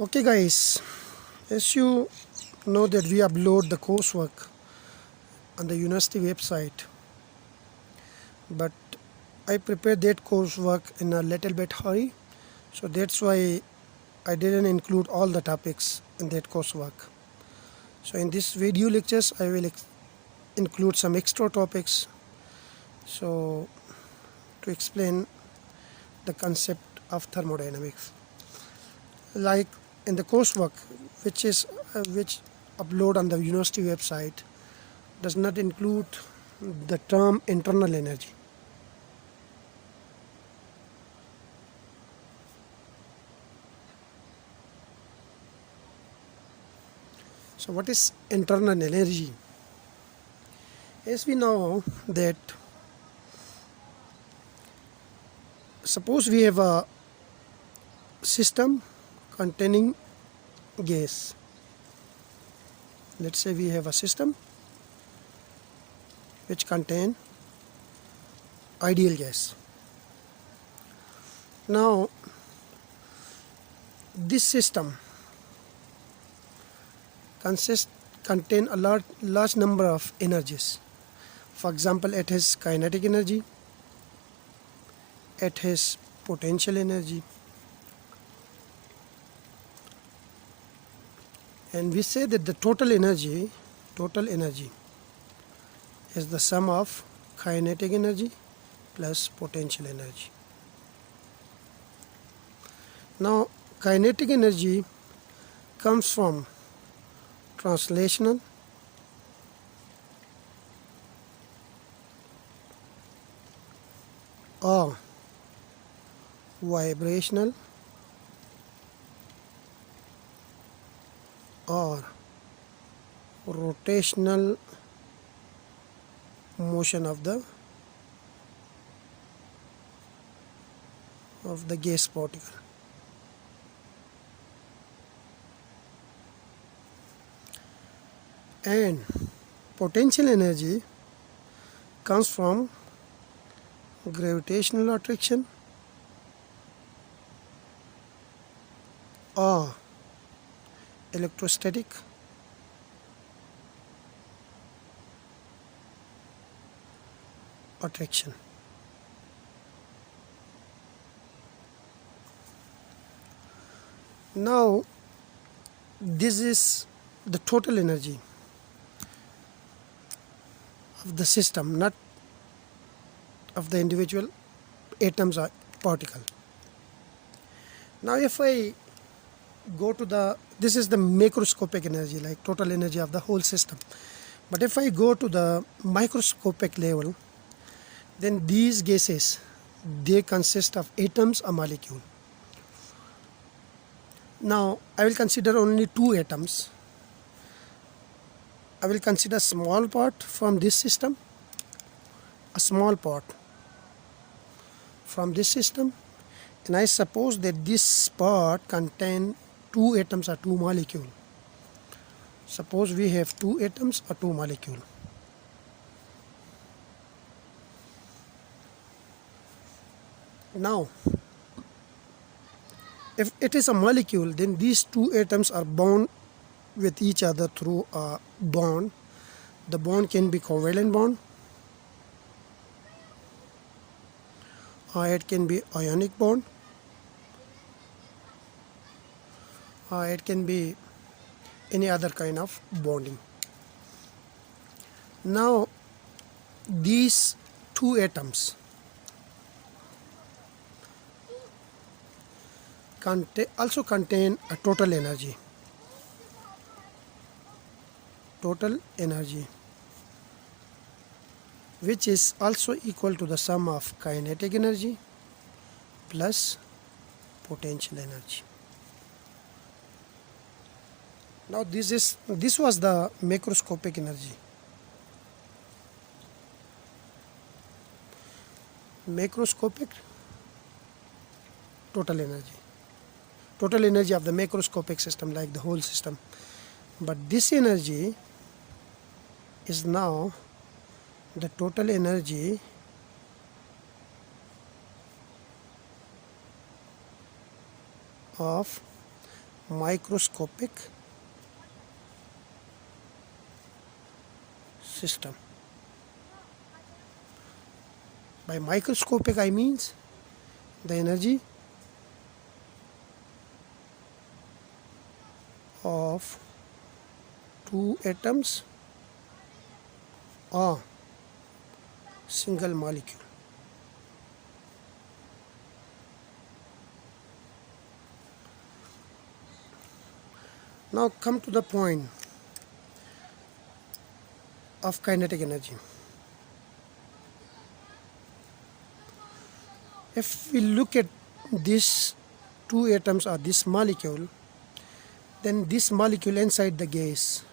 Okay guys, as you know that we upload the coursework on the university website, but I prepared that coursework in a little bit hurry, so that's why I didn't include all the topics in that coursework. So in this video lectures I will include some extra topics so to explain the concept of thermodynamics. Like in the coursework which upload on the university website does not include the term internal energy. So what is internal energy? As we know that suppose we have a system containing gas. Let's say we have a system which contain ideal gas. Now this system contain a large number of energies. For example, it has kinetic energy, it has potential energy, and we say that the total energy is the sum of kinetic energy plus potential energy. Now kinetic energy comes from translational or vibrational or rotational motion of the gas particle. And potential energy comes from gravitational attraction or electrostatic attraction. Now this is the total energy of the system, not of the individual atoms or particle. Now if I go to this is the macroscopic energy, like total energy of the whole system. But if I go to the microscopic level, then these gases, they consist of atoms or molecule. Now I will consider only two atoms. I will consider a small part from this system, a small part from this system, and I suppose that this part contain two atoms or two molecules. Suppose we have two atoms or two molecules. Now if it is a molecule, then these two atoms are bound with each other through a bond. The bond can be covalent bond or it can be ionic bond or it can be any other kind of bonding. Now these two atoms also contain a total energy, which is also equal to the sum of kinetic energy plus potential energy. Now this was the macroscopic energy. Macroscopic total energy of the macroscopic system, like the whole system. But this energy is now the total energy of microscopic system. By microscopic I means the energy of two atoms or single molecule. Now come to the point of kinetic energy. If we look at these two atoms or this molecule, then this molecule inside the gas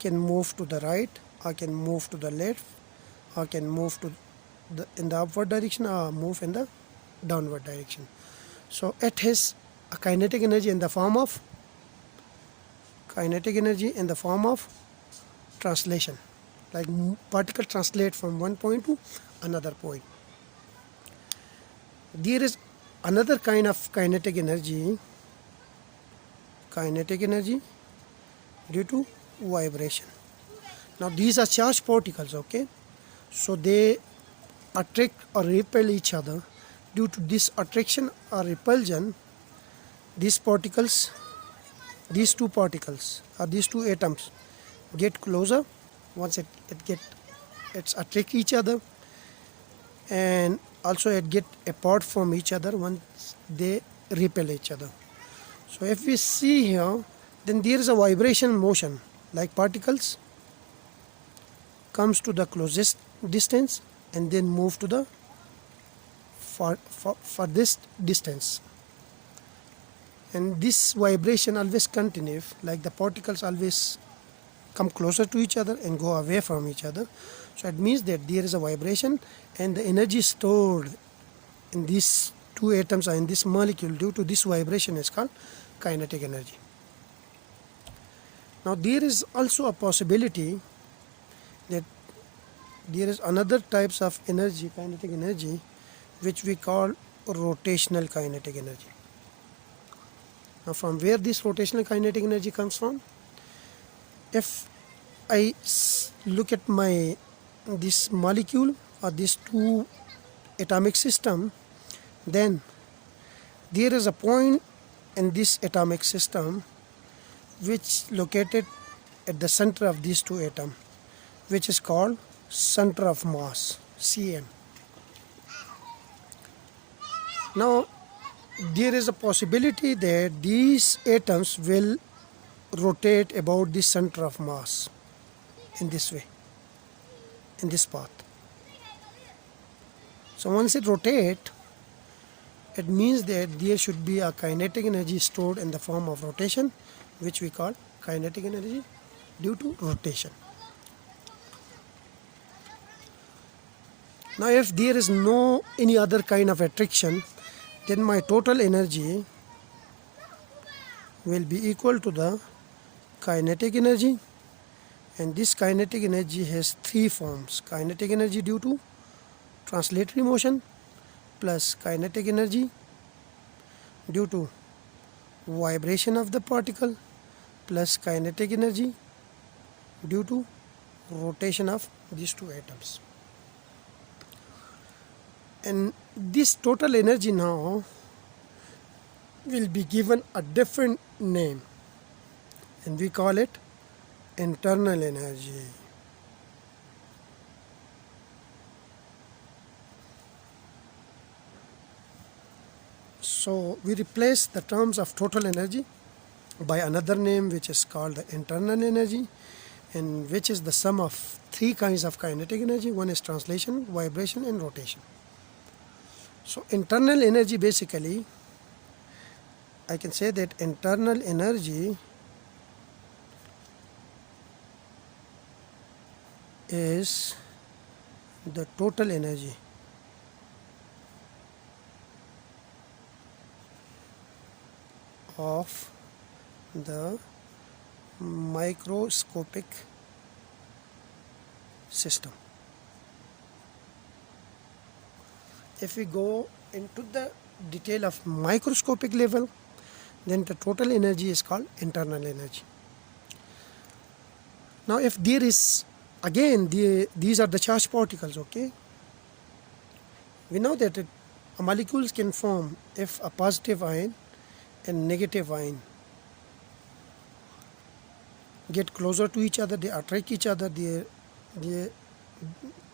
can move to the right or can move to the left or can move to in the upward direction or move in the downward direction. So it has a kinetic energy in the form of translation, like particle translate from one point to another point. There is another kind of kinetic energy due to vibration. Now these are charged particles, okay? So they attract or repel each other. Due to this attraction or repulsion, these two particles or these two atoms get closer. Once it's attract each other, and also it get apart from each other once they repel each other. So if we see here, then there is a vibration motion, like particles comes to the closest distance and then move to the farthest distance. And this vibration always continues, like the particles always come closer to each other and go away from each other. So it means that there is a vibration, and the energy stored in these two atoms or in this molecule due to this vibration is called kinetic energy. Now there is also a possibility that there is another types of energy, kinetic energy, which we call rotational kinetic energy. Now from where this rotational kinetic energy comes from? If I look at this molecule or these two atomic system, then there is a point in this atomic system which located at the center of these two atoms, which is called center of mass, CM. Now there is a possibility that these atoms will rotate about the center of mass in this way, in this path. So once it rotates, it means that there should be a kinetic energy stored in the form of rotation, which we call kinetic energy due to rotation. Now if there is no any other kind of attraction, then my total energy will be equal to the kinetic energy, and this kinetic energy has three forms: kinetic energy due to translatory motion, plus kinetic energy due to vibration of the particle, plus kinetic energy due to rotation of these two atoms. And this total energy now will be given a different name, and we call it internal energy. So we replace the terms of total energy by another name, which is called the internal energy, and which is the sum of three kinds of kinetic energy. One is translation, vibration, and rotation. So internal energy, basically I can say that internal energy is the total energy of the microscopic system. If we go into the detail of microscopic level, then the total energy is called internal energy. Now if there is, again these are the charged particles, okay. We know that a molecules can form if a positive ion and negative ion get closer to each other, they attract each other, they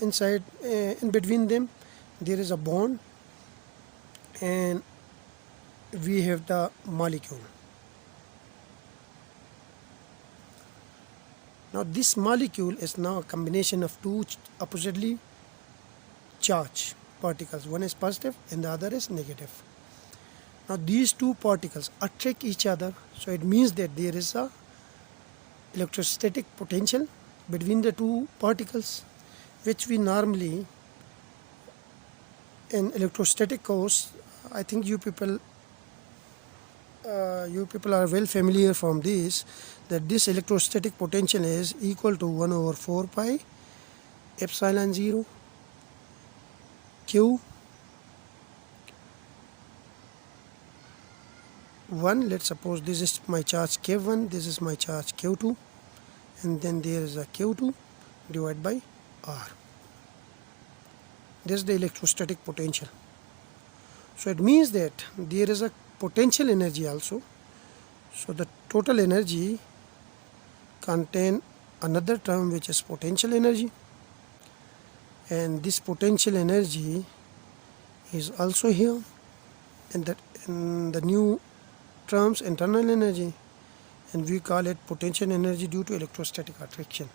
inside in between them there is a bond, and we have the molecule. Now this molecule is now a combination of two oppositely charged particles. One is positive and the other is negative. Now these two particles attract each other, so it means that there is a electrostatic potential between the two particles, which we normally in electrostatic course, I think you people are well familiar from this, that this electrostatic potential is equal to 1 over 4 pi epsilon 0 q 1. Let's suppose this is my charge K1, this is my charge Q2, and then there is a Q2 divided by R. This is the electrostatic potential. So it means that there is a potential energy also. So the total energy contain another term which is potential energy, and this potential energy is also here in the new terms internal energy, and we call it potential energy due to electrostatic attraction.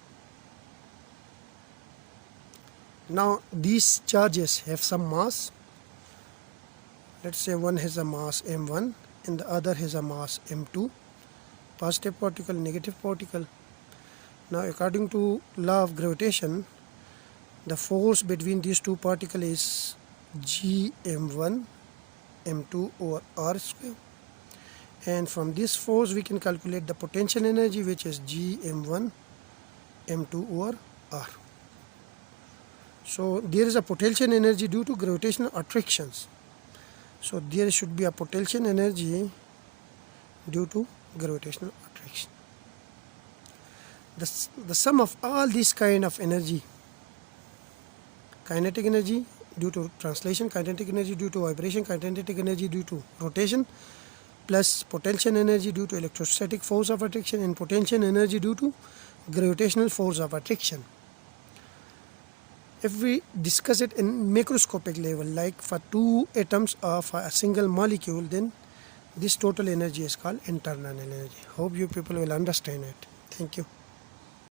Now these charges have some mass. Let's say one has a mass m1 and the other has a mass m2, positive particle, negative particle. Now according to law of gravitation, the force between these two particles is g m1 m2 over r square, and from this force we can calculate the potential energy, which is g m1 m2 over r. So there is a potential energy due to gravitational attractions. So there should be a potential energy due to gravitational attraction. The sum of all these kind of energy, kinetic energy due to translation, kinetic energy due to vibration, kinetic energy due to rotation, plus potential energy due to electrostatic force of attraction, and potential energy due to gravitational force of attraction. If we discuss it in macroscopic level, like for two atoms of a single molecule, then this total energy is called internal energy. Hope you people will understand it. Thank you.